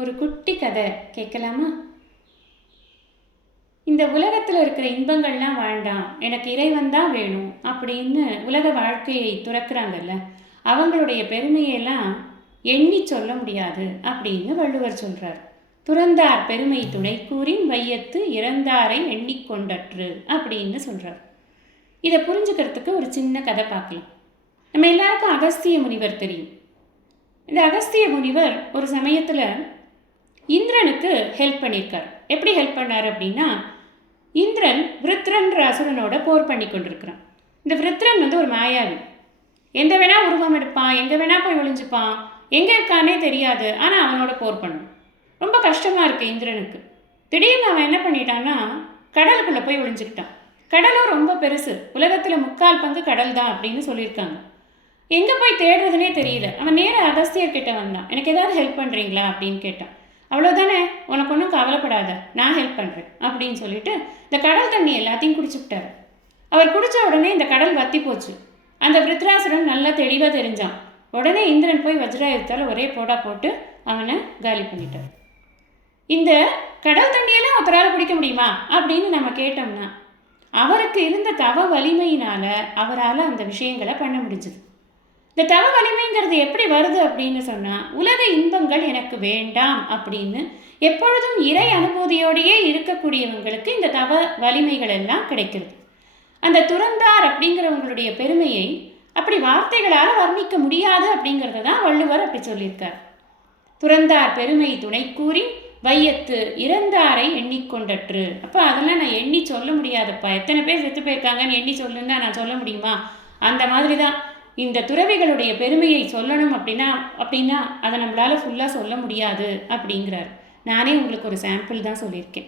ஒரு குட்டி கதை கேட்கலாமா? இந்த உலகத்தில் இருக்கிற இன்பங்கள்லாம் வேண்டாம், எனக்கு இறைவன் தான் வேணும் அப்படின்னு உலக வாழ்க்கையை துறக்கிறாங்கல்ல, அவங்களுடைய பெருமையெல்லாம் எண்ணி சொல்ல முடியாது அப்படின்னு வள்ளுவர் சொல்கிறார். துறந்தார் பெருமை துணை கூறின் வையத்து இறந்தாரை எண்ணிக்கொண்டற்று அப்படின்னு சொல்கிறார். இதை புரிஞ்சுக்கிறதுக்கு ஒரு சின்ன கதை பார்க்கலாம். நம்ம எல்லாருக்கும் அகஸ்திய முனிவர் தெரியும். இந்த அகஸ்திய முனிவர் ஒரு சமயத்தில் இந்திரனுக்கு ஹெல்ப் பண்ணியிருக்கார். எப்படி ஹெல்ப் பண்ணார் அப்படின்னா, இந்திரன் விருத்ரன்ற அசுரனோட போர் பண்ணி கொண்டிருக்கிறான். இந்த விருத்ரன் ஒரு மாயாவி. எந்த வேணா உருவம் எடுப்பான், எங்கே வேணா போய் ஒளிஞ்சுப்பான், எங்கே இருக்கானே தெரியாது. ஆனால் அவனோட போர் பண்ணணும். ரொம்ப கஷ்டமாக இருக்குது இந்திரனுக்கு. திடீர்னு அவன் என்ன பண்ணிட்டான்னா, கடலுக்குள்ளே போய் ஒளிஞ்சுக்கிட்டான். கடலும் ரொம்ப பெருசு, உலகத்தில் 3/4 கடல் தான் அப்படின்னு சொல்லியிருக்காங்க. எங்கே போய் தேடுறதுனே தெரியல. அவன் நேராக அகஸ்தியர்கிட்ட வந்தான். எனக்கு ஏதாவது ஹெல்ப் பண்ணுறீங்களா அப்படின்னு கேட்டான். அவ்வளோதானே, உனக்கு ஒன்றும் கவலைப்படாத, நான் ஹெல்ப் பண்ணுறேன் அப்படின்னு சொல்லிட்டு இந்த கடல் தண்ணி எல்லாத்தையும் குடிச்சுக்கிட்டார். அவர் குடித்த உடனே இந்த கடல் வற்றி போச்சு. அந்த விருத்ராசுரன் நல்லா தெளிவாக தெரிஞ்சான். உடனே இந்திரன் போய் வஜ்ராயுதத்தால் ஒரே போடா போட்டு அவனை காலி பண்ணிட்டார். இந்த கடல் தண்ணியெல்லாம் ஒருத்தரால் குடிக்க முடியுமா அப்படின்னு நம்ம கேட்டோம்னா, அவருக்கு இருந்த தவ வலிமையினால் அவரால் அந்த விஷயங்களை பண்ண முடிஞ்சுது. இந்த தவ வலிமைங்கிறது எப்படி வருது அப்படின்னு சொன்னால், உலக இன்பங்கள் எனக்கு வேண்டாம் அப்படின்னு எப்பொழுதும் இறை அனுபூதியோடையே இருக்கக்கூடியவங்களுக்கு இந்த தவ வலிமைகள் எல்லாம் கிடைக்கிறது. அந்த துறந்தார் அப்படிங்கிறவங்களுடைய பெருமையை அப்படி வார்த்தைகளால் வர்ணிக்க முடியாது அப்படிங்கிறத தான் வள்ளுவர் அப்படி சொல்லியிருக்கார். துறந்தார் பெருமை துணை கூறி வையத்து இறந்தாரை எண்ணிக்கொண்டற்று. அப்போ அதெல்லாம் நான் எண்ணி சொல்ல முடியாதப்பா, எத்தனை பேர் செத்து போயிருக்காங்கன்னு எண்ணி சொல்லுன்னா நான் சொல்ல முடியுமா? அந்த மாதிரி தான் இந்த துறவிகளுடைய பெருமையை சொல்லணும் அப்படின்னா அதை நம்மளால் ஃபுல்லாக சொல்ல முடியாது அப்படிங்கிறார். நானே உங்களுக்கு ஒரு சாம்பிள் தான் சொல்லியிருக்கேன்.